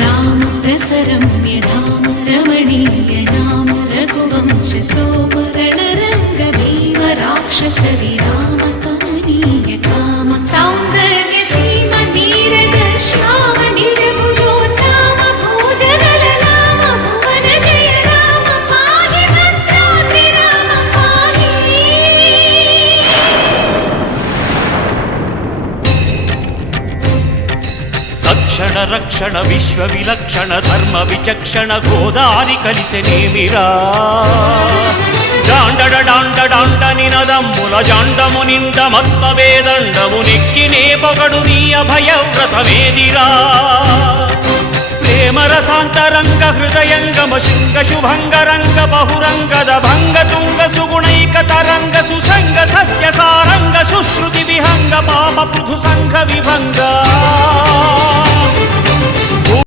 राम रसरम्य धाम रमणीय नाम रघुवंश सोम रणरंग भीम राक्षस विराम कमनीय काम सौंदर्य सीम नीरद श्याम निज भुजोत्तम भोजन ललाम भुवन जय राम पाहि भद्राद्रि राम पाहि। रक्षण रक्षण विश्व विलक्षण धर्म विचक्षण गोदारि कलिसेनेमिरा डांडड डांड डांड निनदम्मुल जांडमु निंड मत्त वेदंडमु निक्किने पगडु नी अभय व्रतमेदिरा प्रेम रसांतरंग हृदयंगम शृंग शुभंग रंग बहुरंगद भंग तुंग सुगुणैक तरंग सुसंग सत्य सारंग सुश्रुति विहंग पाप पृथु संघ विभंग